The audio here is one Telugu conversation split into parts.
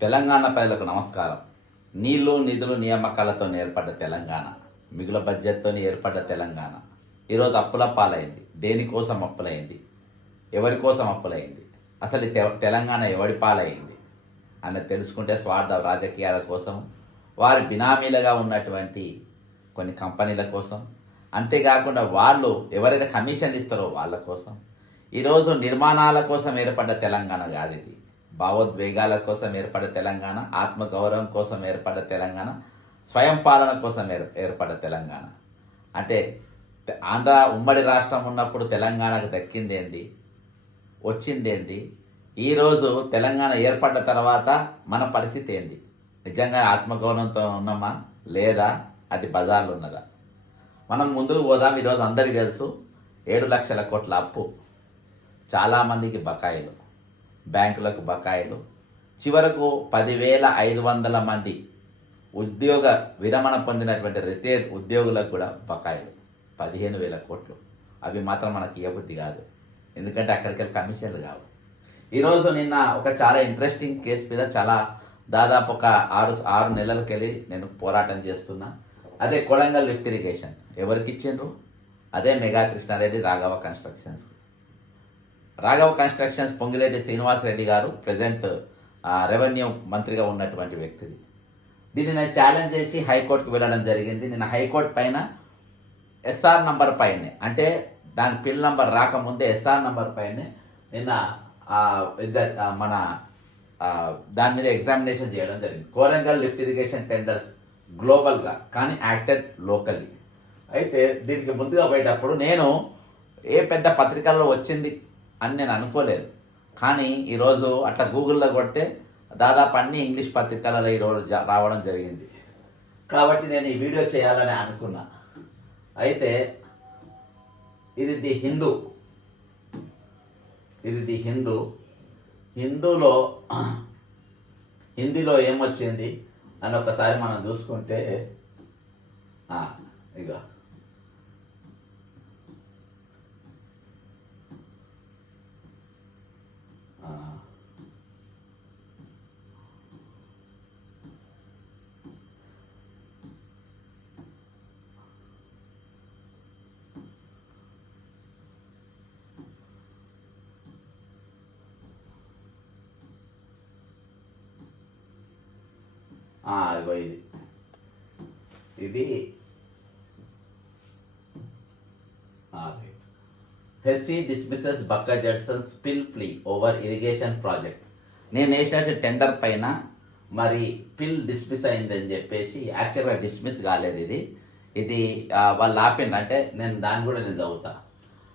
తెలంగాణ ప్రజలకు నమస్కారం. నీళ్ళు నిధులు నియామకాలతో ఏర్పడ్డ తెలంగాణ. మిగుల బడ్జెట్తో ఏర్పడ్డ తెలంగాణ. ఈరోజు అప్పుల పాలైంది. దేనికోసం అప్పులైంది? ఎవరి కోసం అప్పులైంది? అసలు తె- తెలంగాణ ఎవడి పాలైంది? అన్నది తెలుసుకుంటే స్వార్థ రాజకీయాల కోసం వారి బినామీలుగా ఉన్నటువంటి కొన్ని కంపెనీల కోసం అంతేకాకుండా వాళ్ళు ఎవరైతే కమిషన్ ఇస్తారో వాళ్ళ కోసం ఈరోజు నిర్మాణాల కోసం ఏర్పడ్డ తెలంగాణ కాదు ఇది. భావోద్వేగాల కోసం ఏర్పడే తెలంగాణ ఆత్మగౌరవం కోసం ఏర్పడ్డ తెలంగాణ స్వయం పాలన కోసం ఏర్ ఏర్పడ్డ తెలంగాణ. అంటే ఆంధ్ర ఉమ్మడి రాష్ట్రం ఉన్నప్పుడు తెలంగాణకు దక్కింది ఏంది వచ్చింది ఏంది ఈరోజు తెలంగాణ ఏర్పడ్డ తర్వాత మన పరిస్థితి ఏంది నిజంగా ఆత్మగౌరవంతో ఉన్నామా? లేదా? అది బజార్లు ఉన్నదా మనం ముందుకు పోదాం. ఈరోజు అందరికీ తెలుసు ఏడు లక్షల కోట్ల అప్పు. చాలామందికి బకాయిలు. బ్యాంకులకు బకాయిలు. చివరకు పదివేల ఐదు వందల మంది ఉద్యోగ విరమణ పొందినటువంటి రిటైర్ ఉద్యోగులకు కూడా బకాయిలు. పదిహేను వేల కోట్లు. అవి మాత్రం మనకి ఇవ్వబుద్ధి కాదు. ఎందుకంటే అక్కడికి వెళ్ళి కమిషన్లు కావు. ఈరోజు నిన్న ఒక చాలా ఇంట్రెస్టింగ్ కేసు మీద చాలా దాదాపు ఒక ఆరు ఆరు నెలలకెళ్ళి నేను పోరాటం చేస్తున్నా. అదే కొడంగల్ లిఫ్ట్ ఇరిగేషన్. ఎవరికి ఇచ్చిండ్రు? అదే Mega Krishna Reddy Raghava constructions Raghava constructions Pongireddy Srinivas Reddy garu present revenue మంత్రిగా ఉన్నటువంటి వ్యక్తిది. దీన్ని నేను ఛాలెంజ్ చేసి హైకోర్టుకు వెళ్ళడం జరిగింది. నేను హైకోర్టు పైన ఎస్ఆర్ నంబర్ పైనే అంటే దాని పిల్ నంబర్ రాకముందే ఎస్ఆర్ నంబర్ పైనే నిన్న ఇద్దరు మన దాని మీద ఎగ్జామినేషన్ చేయడం జరిగింది. కోరంగల్ లిఫ్ట్ ఇరిగేషన్ టెండర్స్ గ్లోబల్గా కానీ యాక్టెడ్ లోకల్లీ అయితే దీనికి ముందుగా పోయేటప్పుడు నేను ఏ పెద్ద పత్రికల్లో వచ్చింది అని నేను అనుకోలేదు. కానీ ఈరోజు అట్లా గూగుల్లో కొడితే దాదాపు అన్ని ఇంగ్లీష్ పత్రికలలో ఈరోజు రావడం జరిగింది. కాబట్టి నేను ఈ వీడియో చేయాలని అనుకున్నా. అయితే ఇది ది హిందూ. ఇది ది హిందూ. హిందూలో హిందీలో ఏమొచ్చింది అని ఒకసారి మనం చూసుకుంటే ఇక ఇగో ఆ. అదిగో ఇది. ఇది. HC dismisses Bakka Judson PIL plea over irrigation project. నేను వేసినట్టు టెండర్ పైన మరి పిల్ డిస్మిస్ అయిందని చెప్పేసి యాక్చువల్గా డిస్మిస్ కాలేదు ఇది. ఇది వాళ్ళు ఆపిండ్రు అంటే నేను దాన్ని కూడా నేను చదువుతా.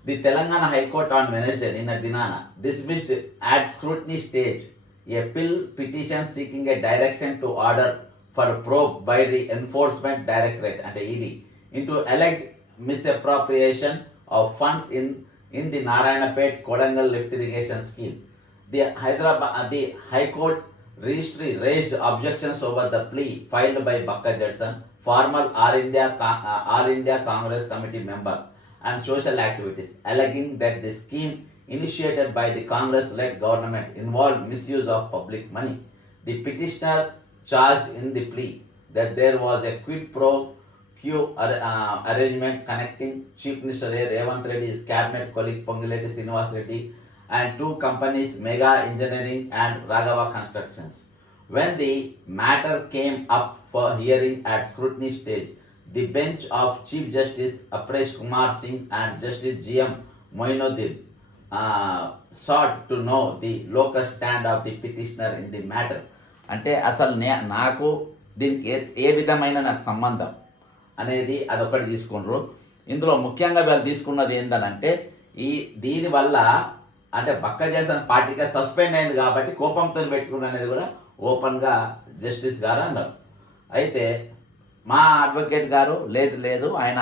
The Telangana High Court on Wednesday నిన్న దినాన dismissed at scrutiny stage. a bill petition seeking a direction to order for probe by the Enforcement Directorate and ED into alleged misappropriation of funds in, in the Narayanapet Kodangal lift irrigation scheme. The Hyderabad uh, the High Court registry raised objections over the plea filed by Bakka Judson, former All India, uh, All India Congress Committee member and social activities, alleging that the scheme initiated by the Congress-led government involved misuse of public money. The petitioner charged in the plea that there was a quid pro quo uh, arrangement connecting Chief Minister A. Revant Reddy's cabinet colleague Pongileti Srinivas Reddy and two companies, Mega Engineering and Raghava Constructions. When the matter came up for hearing at scrutiny stage, the bench of Chief Justice Apresh Kumar Singh and Justice G.M. Moinuddin sought to know the local stand of the petitioner in the matter అంటే అసలు నే నాకు దీనికి ఏ ఏ విధమైన నాకు సంబంధం అనేది అదొకటి తీసుకుండ్రు. ఇందులో ముఖ్యంగా వీళ్ళు తీసుకున్నది ఏంటనంటే ఈ దీనివల్ల అంటే బక్క చేసిన పార్టీగా సస్పెండ్ అయింది కాబట్టి కోపంతో పెట్టుకున్న అనేది కూడా ఓపెన్గా జస్టిస్ గారు అన్నారు. అయితే మా అడ్వకేట్ గారు లేదు లేదు ఆయన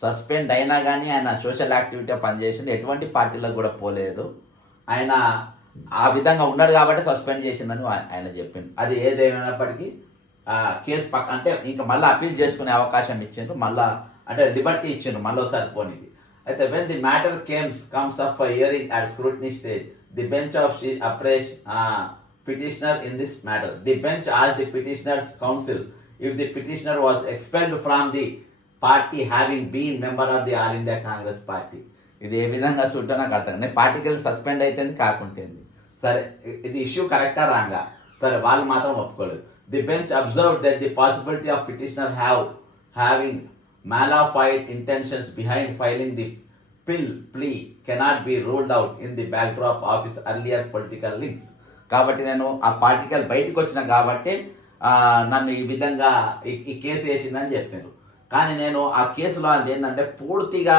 సస్పెండ్ అయినా కానీ ఆయన సోషల్ యాక్టివిటీ పనిచేసింది ఎటువంటి పార్టీలకు కూడా పోలేదు. ఆయన ఆ విధంగా ఉన్నాడు కాబట్టి సస్పెండ్ చేసిందని ఆయన చెప్పిండు. అది ఏదేమైనప్పటికీ కేసు పక్క అంటే ఇంకా మళ్ళీ అప్పీల్ చేసుకునే అవకాశం ఇచ్చిండ్రు. మళ్ళా అంటే లిబర్టీ ఇచ్చిండ్రు మళ్ళీ ఒకసారి పోనీకి. అయితే when the matter came comes up for hearing at scrutiny stage the bench of Aparesh petitioner in this matter the bench asked the petitioner's counsel if the petitioner was expelled from the party having been member of the all India Congress party. ఇది ఏ విధంగా చూడ్డా నాకు అర్థం నేను పార్టీకి వెళ్ళి సస్పెండ్ అయితేంది కాకుంటేంది. సరే ఇది ఇష్యూ కరెక్టా రాంగా? సరే వాళ్ళు మాత్రం ఒప్పుకోలేదు. The bench observe that the possibility of petitioner have having mala fide intentions behind filing the PIL plea cannot be ruled out in the backdrop of his earlier political links. కాబట్టి నేను ఆ పార్టికల్ బయటకు వచ్చిన కాబట్టి నన్ను ఈ విధంగా ఈ ఈ కేసు వేసిందని చెప్పారు కానీ నేను ఆ కేసులో అది ఏంటంటే పూర్తిగా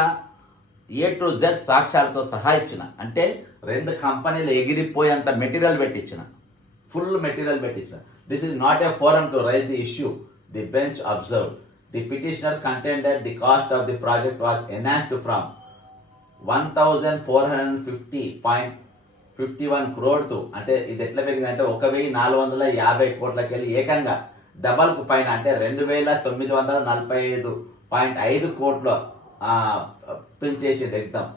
ఏ టు జెడ్ సాక్ష్యాలతో సహా ఇచ్చిన. అంటే రెండు కంపెనీలు ఎగిరిపోయేంత మెటీరియల్ పెట్టించిన. ఫుల్ మెటీరియల్ పెట్టించిన. This is not a forum to raise the issue the bench observe the petitioner contended the cost of the project was enhanced from one thousand four hundred fifty point fifty one క్రోడ్తో అంటే ఇది ఎట్లా పెరిగింది అంటే ఒక వెయ్యి నాలుగు వందల యాభై కోట్లకి వెళ్ళి ఏకంగా డబల్ పైన అంటే రెండు వేల తొమ్మిది వందల నలభై ఐదు పాయింట్ ఐదు కోట్ల ప్రింట్ పెంచేసేది ఎగ్దాం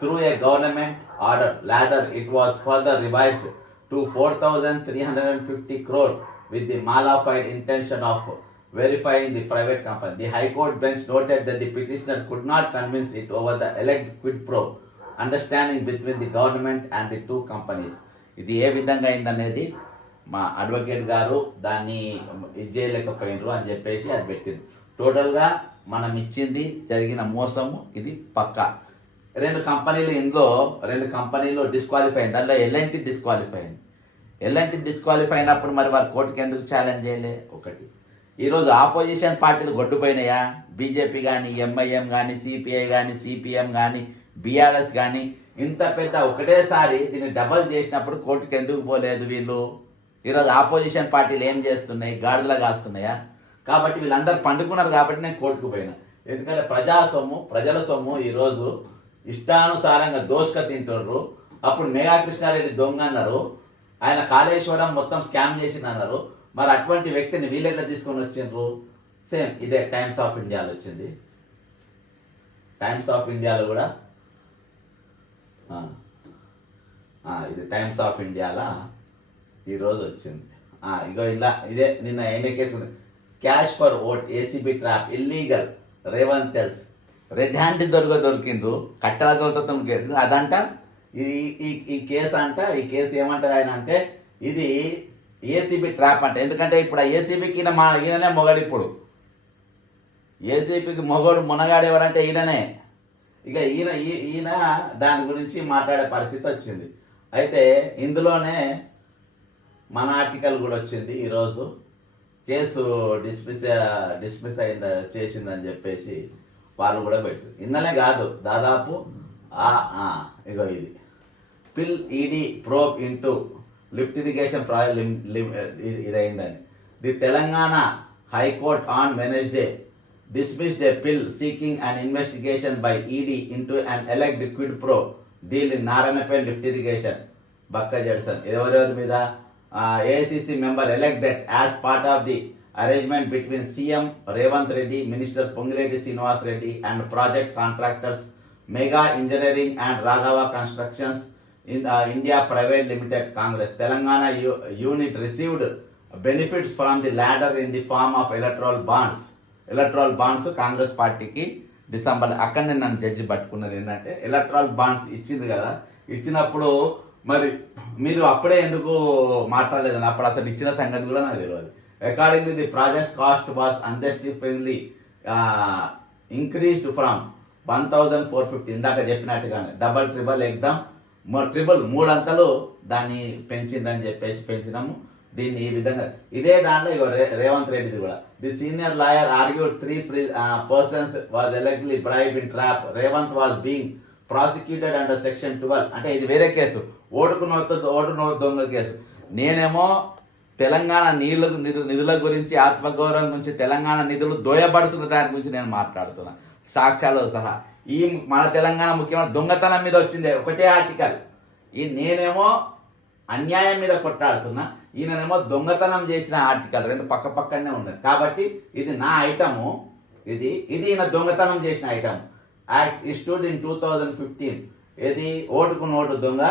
through a government order later it was further revised to four thousand three hundred and fifty crore with the mala fide intention of verifying the private company the High Court bench noted that the petitioner could not convince it over the alleged quid pro understanding between the government and the two companies ఇది ఏ విధంగా అయింది అనేది మా అడ్వకేట్ గారు దాన్ని ఇది చేయలేకపోయినరు అని చెప్పేసి అది పెట్టింది. టోటల్గా మనం ఇచ్చింది జరిగిన మోసము ఇది పక్కా. రెండు కంపెనీలు ఇందులో రెండు కంపెనీలు డిస్క్వాలిఫై అయింది. అందులో ఎల్ఎన్టీ డిస్క్వాలిఫై అయింది. ఎల్ఎన్టీ డిస్క్వాలిఫై అయినప్పుడు మరి వారు కోర్టుకి ఎందుకు ఛాలెంజ్ చేయలే? ఒకటి. ఈరోజు ఆపోజిషన్ పార్టీలు గొడ్డుపోయినాయా? బీజేపీ కానీ ఎంఐఎం కానీ సిపిఐ కానీ సిపిఎం కానీ బీఆర్ఎస్ కానీ ఇంత పెద్ద ఒకటేసారి దీన్ని డబల్ చేసినప్పుడు కోర్టుకి ఎందుకు పోలేదు వీళ్ళు? ఈరోజు ఆపోజిషన్ పార్టీలు ఏం చేస్తున్నాయి? గాడిలా కాస్తున్నాయా? కాబట్టి వీళ్ళందరూ పండుకున్నారు కాబట్టి నేను కోర్టుకు పోయినా. ఎందుకంటే ప్రజా సొమ్ము ప్రజల సొమ్ము ఈరోజు ఇష్టానుసారంగా దోషక తింటుర్రు అప్పుడు మేఘా కృష్ణారెడ్డి దొంగ అన్నారు. ఆయన కాళేశ్వరం మొత్తం స్కామ్ చేసింది అన్నారు. మరి అటువంటి వ్యక్తిని వీళ్ళెట్లా తీసుకొని వచ్చిండ్రు? సేమ్ ఇదే టైమ్స్ ఆఫ్ ఇండియాలో వచ్చింది. టైమ్స్ ఆఫ్ ఇండియాలో కూడా ఇది టైమ్స్ ఆఫ్ ఇండియాలో? ఈరోజు వచ్చింది. ఇగో ఇలా ఇదే నిన్న ఏం ఎక్కేసుకుంది cash for vote ACB trap illegal Revanth తెల్స్ రెడ్ హ్యాండ్ దొరక దొరికిండ్రు. కట్టెల దొరకతం అదంట ఇది ఈ ఈ కేసు అంట ఈ కేసు ఏమంటారు ఆయన అంటే ఇది ఏసీబీ ట్రాప్ అంట. ఎందుకంటే ఇప్పుడు ఆ ఏసీబీకి ఈయన మా ఈయననే మొగడు ఇప్పుడు. ఏసీబీకి మొగడు మునగాడు ఎవరంటే ఈయననే. ఇక ఈయన ఈయన దాని గురించి మాట్లాడే పరిస్థితి వచ్చింది. అయితే ఇందులోనే మన ఆర్టికల్ కూడా వచ్చింది ఈరోజు. కేసు డిస్మిస్ డిస్మిస్ అయింద చేసిందని చెప్పేసి వాళ్ళు కూడా పెట్టారు. ఇన్ననే కాదు దాదాపు ఇగో ఇది. PIL ED probe into lift irrigation ఇదైందని ఇది అయిందని the Telangana High Court on Wednesday dismissed a bill seeking an investigation by ED into an elect quid pro deal in Naranapel lift irrigation. Bakka Judson. ఎవరెవరి మీద? AICC member alleged that as part of the arrangement between CM Revanth Reddy minister Pongireddy Srinivas Reddy and project contractors Mega engineering and Raghava constructions in India private limited Congress Telangana unit received benefits from the latter in the form of electoral bonds electoral bonds Congress పార్టీకి డిసెంబర్ అక్కడనే నన్ను జడ్జి పట్టుకున్నది ఏంటంటే ఎలక్ట్రాల్ బాండ్స్ ఇచ్చింది కదా. ఇచ్చినప్పుడు మరి మీరు అప్పుడే ఎందుకు మాట్లాడలేదని అప్పుడు అసలు ఇచ్చిన సంగతి కూడా నాకు తెలియదు. According the project cost was unjustifiably increased from one thousand four fifty ఇందాక చెప్పినట్టుగానే డబల్ ట్రిబల్ ఎగ్దాం ట్రిబుల్ మూడంతలు దాన్ని పెంచిందని చెప్పేసి పెంచినాము. దీన్ని ఈ విధంగా ఇదే దాంట్లో ఇగో రే- రేవంత్ రెడ్డిది కూడా. The senior lawyer argued three persons was allegedly bribe in trap Revanth was being prosecuted under section twelve అంటే ఇది వేరే కేసు. ఓటుకు నోటు ఓటు నోటు దొంగ కేసు. నేనేమో తెలంగాణ నీళ్ళ నిధు నిధుల గురించి ఆత్మగౌరవం గురించి తెలంగాణ నిధులు దోయబడుతున్న దాని గురించి నేను మాట్లాడుతున్నా. సాక్ష్యాలు సహా. ఈ మన తెలంగాణ ముఖ్యమంత్రి దొంగతనం మీద వచ్చింది ఒకటే ఆర్టికల్. ఈ నేనేమో అన్యాయం మీద కొట్లాడుతున్నా. ఈయననేమో దొంగతనం చేసిన ఆర్టికల్ రెండు పక్క పక్కనే ఉన్నది. కాబట్టి ఇది నా ఐటము. ఇది ఇది ఈయన దొంగతనం చేసిన item. Act issued in two thousand fifteen. ఇది ఓటుకు నోటు దొంగ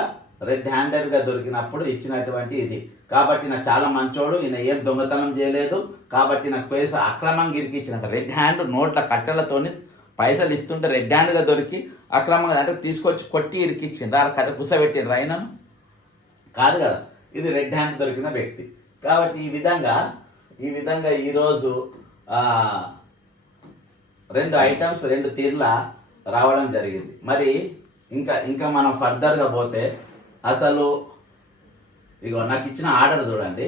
రెడ్ హ్యాండెడ్గా దొరికినప్పుడు ఇచ్చినటువంటి ఇది. కాబట్టి నా చాలా మంచోడు ఈయన ఏం దొంగతనం చేయలేదు. కాబట్టి నాకు కేసు అక్రమంగా ఇరికిచ్చిన రెడ్ హ్యాండ్ నోట్ల కట్టెలతోని పైసలు ఇస్తుంటే రెడ్ హ్యాండ్గా దొరికి అక్రమంగా అంటే తీసుకొచ్చి కొట్టి ఇరికిచ్చిండ్రు ఆ కట్ట కుసబెట్టిండ్రు ఆయనను కాదు కదా. ఇది రెడ్ హ్యాండ్ దొరికిన వ్యక్తి. కాబట్టి ఈ విధంగా ఈ విధంగా ఈరోజు రెండు ఐటమ్స్ రెండు తీర్ల రావడం జరిగింది. మరి ఇంకా ఇంకా మనం ఫర్దర్గా పోతే అసలు ఇగో నాకు ఇచ్చిన ఆర్డర్ చూడండి.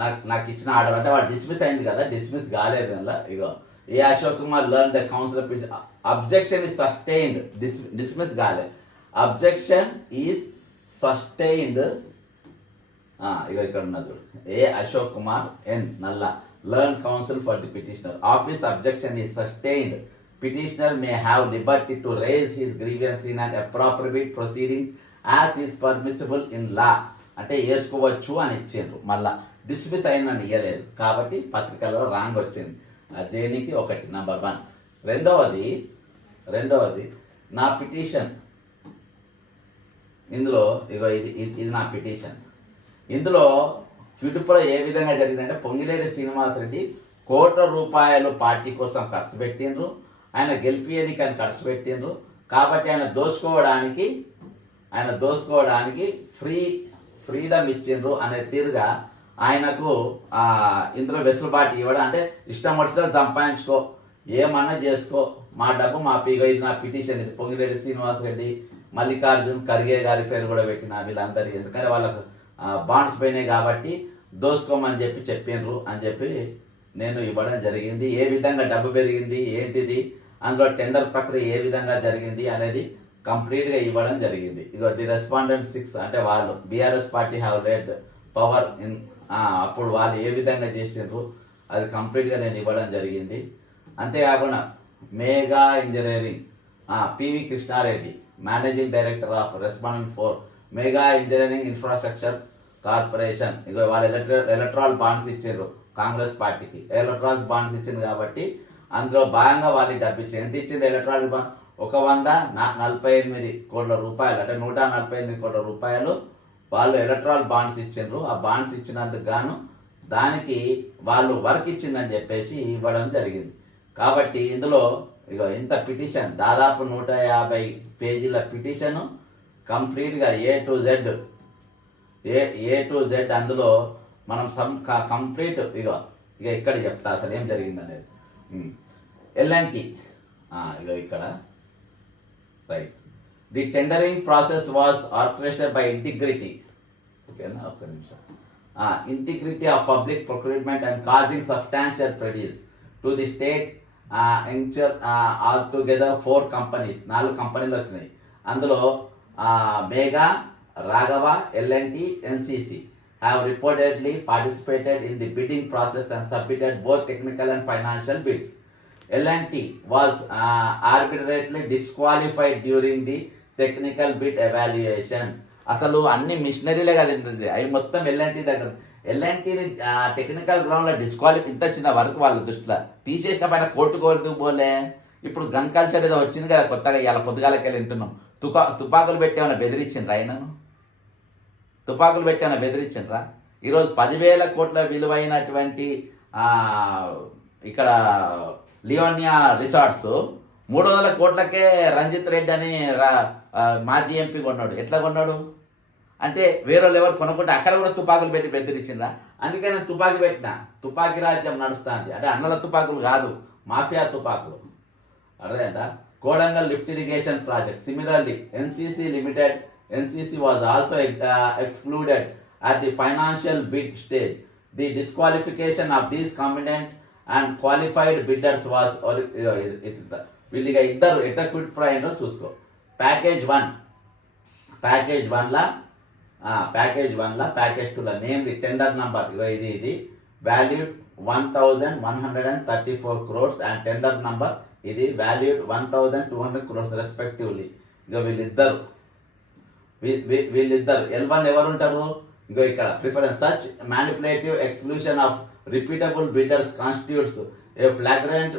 నాకు నాకు ఇచ్చిన ఆర్డర్ అంటే వాడు డిస్మిస్ అయింది కదా డిస్మిస్ కాలేదు అందులో. ఇగో A Ashok Kumar learned the counsel objection is sustained dis dismiss కాలేదు అబ్జెక్షన్ ఈజ్ సస్టైన్డ్ ఇగో ఇక్కడ ఉన్నది చూడు. A Ashok Kumar N Nalla learned counsel for the petitioner office objection is sustained petitioner may have liberty to raise his grievance in and appropriate proceeding as is permissible in law అంటే వేసుకోవచ్చు అని ఇచ్చిండ్రు. మళ్ళా డిస్మిస్ అయిందని ఇవ్వలేదు కాబట్టి పత్రికలో రాంగ్ వచ్చింది. దేనికి? ఒకటి. నంబర్ వన్ రెండవది రెండవది నా పిటిషన్ ఇందులో ఇగో ఇది ఇది నా పిటిషన్ ఇందులో క్యూటిపులో ఏ విధంగా జరిగిందంటే పొంగిలేని శ్రీనివాసరెడ్డి కోట్ల రూపాయలు పార్టీ కోసం ఖర్చు పెట్టిండ్రు. ఆయన గెలిపియని ఆయన ఖర్చు పెట్టిండ్రు. కాబట్టి ఆయన దోచుకోవడానికి ఆయన దోచుకోవడానికి ఫ్రీ ఫ్రీడమ్ ఇచ్చిండ్రు అనే తీరుగా ఆయనకు ఇందులో వెసులుబాటు ఇవ్వడం. అంటే ఇష్టం వచ్చిన సంపాదించుకో ఏమన్నా చేసుకో. మా డబ్బు మా పీగో ఇది నా పిటిషన్ ఇది పొంగిరెడ్డి శ్రీనివాసరెడ్డి మల్లికార్జున్ ఖర్గే గారి పేరు కూడా పెట్టిన వీళ్ళందరికీ ఎందుకంటే వాళ్ళకు బాండ్స్ పోయినాయి కాబట్టి దోసుకోమని చెప్పి చెప్పిండ్రు అని చెప్పి నేను ఇవ్వడం జరిగింది. ఏ విధంగా డబ్బు పెరిగింది ఏంటిది అందులో టెండర్ ప్రక్రియ ఏ విధంగా జరిగింది అనేది కంప్లీట్గా ఇవ్వడం జరిగింది. ఇగో ది రెస్పాండెంట్ సిక్స్ అంటే వాళ్ళు BRS party have red power in అప్పుడు వాళ్ళు ఏ విధంగా చేసిండ్రు అది కంప్లీట్గా నేను ఇవ్వడం జరిగింది. అంతేకాకుండా Megha engineering PV Krishna Reddy managing director of respondent four Mega engineering infrastructure corporation ఇక వాళ్ళు ఎలక్ట్ర ఎలక్ట్రాల్ బాండ్స్ ఇచ్చారు కాంగ్రెస్ పార్టీకి. ఎలక్ట్రాల్స్ బాండ్స్ ఇచ్చింది కాబట్టి అందులో భాగంగా వాళ్ళకి డబ్బు ఎంత ఇచ్చింది ఎలక్ట్రానిక్ బాండ్ ఒక వంద నలభై ఎనిమిది కోట్ల రూపాయలు. అంటే నూట నలభై ఎనిమిది కోట్ల రూపాయలు వాళ్ళు ఎలక్ట్రాల్ బాండ్స్ ఇచ్చిండ్రు. ఆ బాండ్స్ ఇచ్చినందుకు గాను దానికి వాళ్ళు వర్క్ ఇచ్చిందని చెప్పేసి ఇవ్వడం జరిగింది. కాబట్టి ఇందులో ఇక ఇంత పిటిషన్ దాదాపు నూట యాభై పేజీల పిటిషన్ కంప్లీట్గా A to Z A A to Z అందులో మనం సమ్ కంప్లీట్ ఇక ఇక ఇక్కడ చెప్తా అసలు ఏం జరిగింది అనేది ఎల్ఎన్టీ ఇగో ఇక్కడ. Right the tendering process was organized by integrity ఓకేనా? ఒక్క నిమిషం. Integrity of public procurement and causing substantial produce to the state ఎంచర్ all together four companies నాలుగు కంపెనీలు వచ్చినాయి. అందులో Megha Raghava L&T NCC have reportedly participated in the bidding process and submitted both technical and financial bids. L&T was uh, arbitrarily disqualified during the technical bid evaluation. అసలు అన్ని మిషనరీలే కదా ఉంటుంది అవి మొత్తం ఎల్ఎన్టీ దగ్గర. ఎల్ఎన్టీని టెక్నికల్ గ్రౌండ్లో డిస్క్వాలిఫై ఇంత చిన్న వరకు వాళ్ళ దృష్టిలో. తీసేసిన పైన కోర్టు కోర్టు పోలే. ఇప్పుడు గన్ కల్చర్ ఏదో వచ్చింది కదా కొత్తగా ఇలా పొద్దుగాలకి వెళ్ళి వింటున్నాం. తుపా తుపాకులు పెట్టేమన్నా బెదిరించింది రైనను తుపాకులు పెట్టాను బెదిరించిండ్రా? ఈరోజు పదివేల కోట్ల విలువైనటువంటి ఇక్కడ లియోనియా రిసార్ట్స్ మూడు వందల కోట్లకే రంజిత్ రెడ్డి అని రా- మాజీ ఎంపీ కొన్నాడు. ఎట్లా కొన్నాడు? అంటే వేరే ఎవరు కొనుక్కుంటే అక్కడ కూడా తుపాకులు పెట్టి బెదిరించిందా అందుకని నేను తుపాకీ పెట్టిన. తుపాకీ రాజ్యం నడుస్తుంది. అంటే అన్నల తుపాకులు కాదు మాఫియా తుపాకులు. అర్థమైందా? Kodangal lift irrigation project similarly NCC limited NCC was also excluded at the financial bid stage. The disqualification of these competent and qualified bidders was uh, వీళ్ళిగా ఇద్దరు ఎట్లా క్విట్ ప్రయాణం చూసుకో. Package one. ప్యాకేజ్ వన్లా ప్యాకేజ్ వన్లా ప్యాకేజ్ టూలా నేమ్ ది టెండర్ నంబర్ ఇగో ఇది ఇది. Valued one thousand one hundred and thirty four crores and tender number ఇది valued one thousand two hundred crores respectively. ఇక వీళ్ళిద్దరు. వీళ్ళిద్దరు. ఎల్ వన్ ఎవరు ఉంటారు ఇంకో ఇక్కడ. Preference such manipulative exclusion of repeatable bidders constitutes a flagrant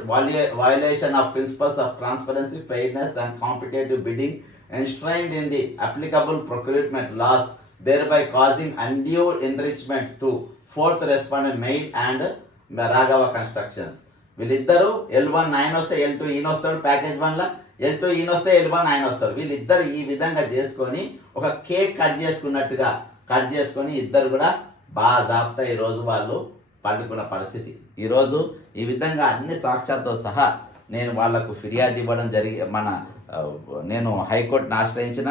violation of principles of transparency fairness and competitive bidding enshrined in the applicable procurement laws there by causing undue enrichment to fourth respondent main and Raghava constructions వీళ్ళిద్దరు ఎల్ వన్ నైన్ వస్తే ఎల్ టూ ఈయన వస్తాడు ప్యాకేజ్ వన్లో లా ఈయన వస్తే ఎల్ ఆయన వస్తారు. వీళ్ళిద్దరు ఈ విధంగా చేసుకొని ఒక కేక్ కట్ చేసుకున్నట్టుగా కట్ చేసుకొని ఇద్దరు కూడా బాగా జాబితా ఈ రోజు వాళ్ళు పండుకున్న పరిస్థితి. ఈరోజు ఈ విధంగా అన్ని సాక్ష్యాలతో సహా నేను వాళ్ళకు ఫిర్యాదు ఇవ్వడం జరిగి మన నేను హైకోర్టును ఆశ్రయించిన.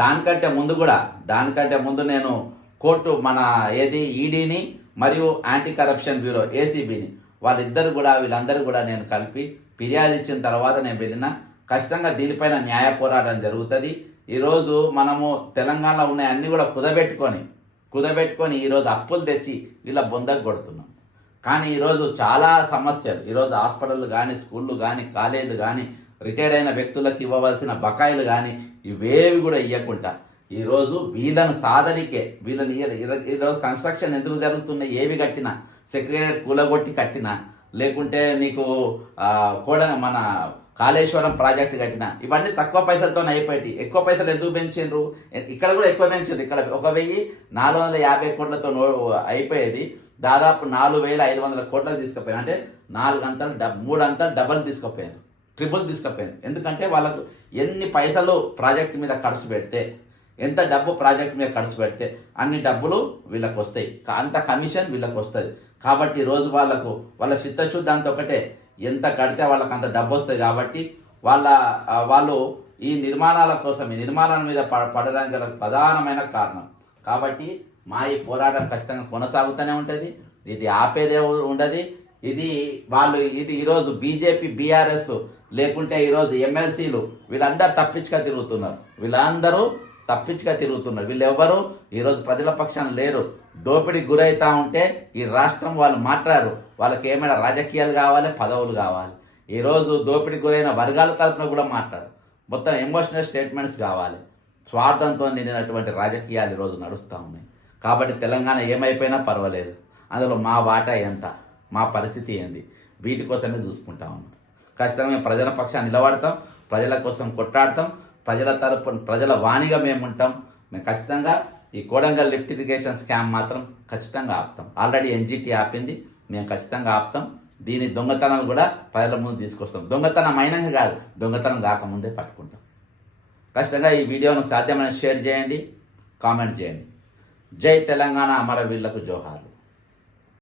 దానికంటే ముందు కూడా దానికంటే ముందు నేను కోర్టు మన ఏది ఈడీని మరియు యాంటీ కరప్షన్ బ్యూరో ఏసీబీని వాళ్ళిద్దరు కూడా వీళ్ళందరూ కూడా నేను కలిపి ఫిర్యాదు ఇచ్చిన తర్వాత నేను వెళ్ళిన. ఖచ్చితంగా దీనిపైన న్యాయ పోరాటం జరుగుతుంది. ఈరోజు మనము తెలంగాణలో ఉన్న అన్ని కూడా కుదబెట్టుకొని కుదబెట్టుకొని ఈరోజు అప్పులు తెచ్చి ఇలా బొందకు కొడుతున్నాం. కానీ ఈరోజు చాలా సమస్యలు. ఈరోజు హాస్పిటల్ కానీ స్కూళ్ళు కానీ కాలేజీలు కానీ రిటైర్డ్ అయిన వ్యక్తులకు ఇవ్వవలసిన బకాయిలు కానీ ఇవేవి కూడా ఇవ్వకుండా ఈరోజు వీళ్ళను సాధనికే వీళ్ళని ఈరోజు కన్స్ట్రక్షన్ ఎందుకు జరుగుతున్నాయి ఏవి కట్టినా సెక్రటరీ కూలగొట్టి కట్టినా లేకుంటే నీకు కూడా మన కాళేశ్వరం ప్రాజెక్ట్ కట్టిన. ఇవన్నీ తక్కువ పైసలతో అయిపోయి ఎక్కువ పైసలు ఎందుకు పెంచిండ్రు ఇక్కడ కూడా ఎక్కువ పెంచింది ఇక్కడ ఒక వెయ్యి నాలుగు వందల యాభై కోట్లతో అయిపోయేది. దాదాపు నాలుగు వేల ఐదు వందల కోట్లకు తీసుకుపోయాను. అంటే నాలుగు అంతలు డబ్ మూడు అంతలు డబల్ తీసుకుపోయాను ట్రిపుల్ తీసుకుపోయాను ఎందుకంటే వాళ్ళకు ఎన్ని పైసలు ప్రాజెక్ట్ మీద ఖర్చు పెడితే ఎంత డబ్బు ప్రాజెక్ట్ మీద ఖర్చు పెడితే అన్ని డబ్బులు వీళ్ళకి వస్తాయి కా- అంత కమిషన్ వీళ్ళకి వస్తుంది కాబట్టి రోజు వాళ్ళకు వాళ్ళ చిత్తశుద్ధి అంత ఒకటే. ఎంత కడితే వాళ్ళకి అంత డబ్బు వస్తుంది కాబట్టి వాళ్ళ వాళ్ళు ఈ నిర్మాణాల కోసం ఈ నిర్మాణాల మీద పడడానికి గల ప్రధానమైన కారణం. కాబట్టి మా ఈ పోరాటం ఖచ్చితంగా కొనసాగుతూనే ఉంటుంది. ఇది ఆపేదే ఉండదు. ఇది వాళ్ళు ఇది ఈరోజు బీజేపీ బీఆర్ఎస్ లేకుంటే ఈరోజు ఎమ్మెల్సీలు వీళ్ళందరూ తప్పించుక తిరుగుతున్నారు. వీళ్ళందరూ తప్పించుక తిరుగుతున్నారు. వీళ్ళెవ్వరూ ఈరోజు ప్రజల పక్షాన లేరు. దోపిడీకి గురవుతూ ఉంటే ఈ రాష్ట్రం వాళ్ళు మాట్లాడారు. వాళ్ళకి ఏమైనా రాజకీయాలు కావాలి పదవులు కావాలి. ఈరోజు దోపిడీ గురైన వర్గాల తరపున కూడా మాట్లాడరు. మొత్తం ఎమోషనల్ స్టేట్మెంట్స్ కావాలి. స్వార్థంతో నిండినటువంటి రాజకీయాలు ఈరోజు నడుస్తూ ఉన్నాయి. కాబట్టి తెలంగాణ ఏమైపోయినా పర్వాలేదు. అందులో మా వాటా ఎంత? మా పరిస్థితి ఏంది? వీటి కోసమే చూసుకుంటా ఉన్నాం. ఖచ్చితంగా మేము ప్రజల పక్షాన్ని నిలబడతాం. ప్రజల కోసం కొట్లాడతాం. ప్రజల తరపున ప్రజల వాణిగా మేము ఉంటాం. మేము ఖచ్చితంగా ఈ కోడంగల్ లిఫ్ట్ ఇరిగేషన్ స్కామ్ మాత్రం ఖచ్చితంగా ఆపుతాం. ఆల్రెడీ ఎన్జిటి ఆపింది మేము ఖచ్చితంగా ఆపుతాం. దీని దొంగతనాలు కూడా ప్రజల ముందు తీసుకొస్తాం. దొంగతనం అయినాక కాదు దొంగతనం కాకముందే పట్టుకుంటాం. ఖచ్చితంగా ఈ వీడియోను సాధ్యమైన షేర్ చేయండి కామెంట్ చేయండి. జై తెలంగాణ అమరవీరులకు జోహార్లు.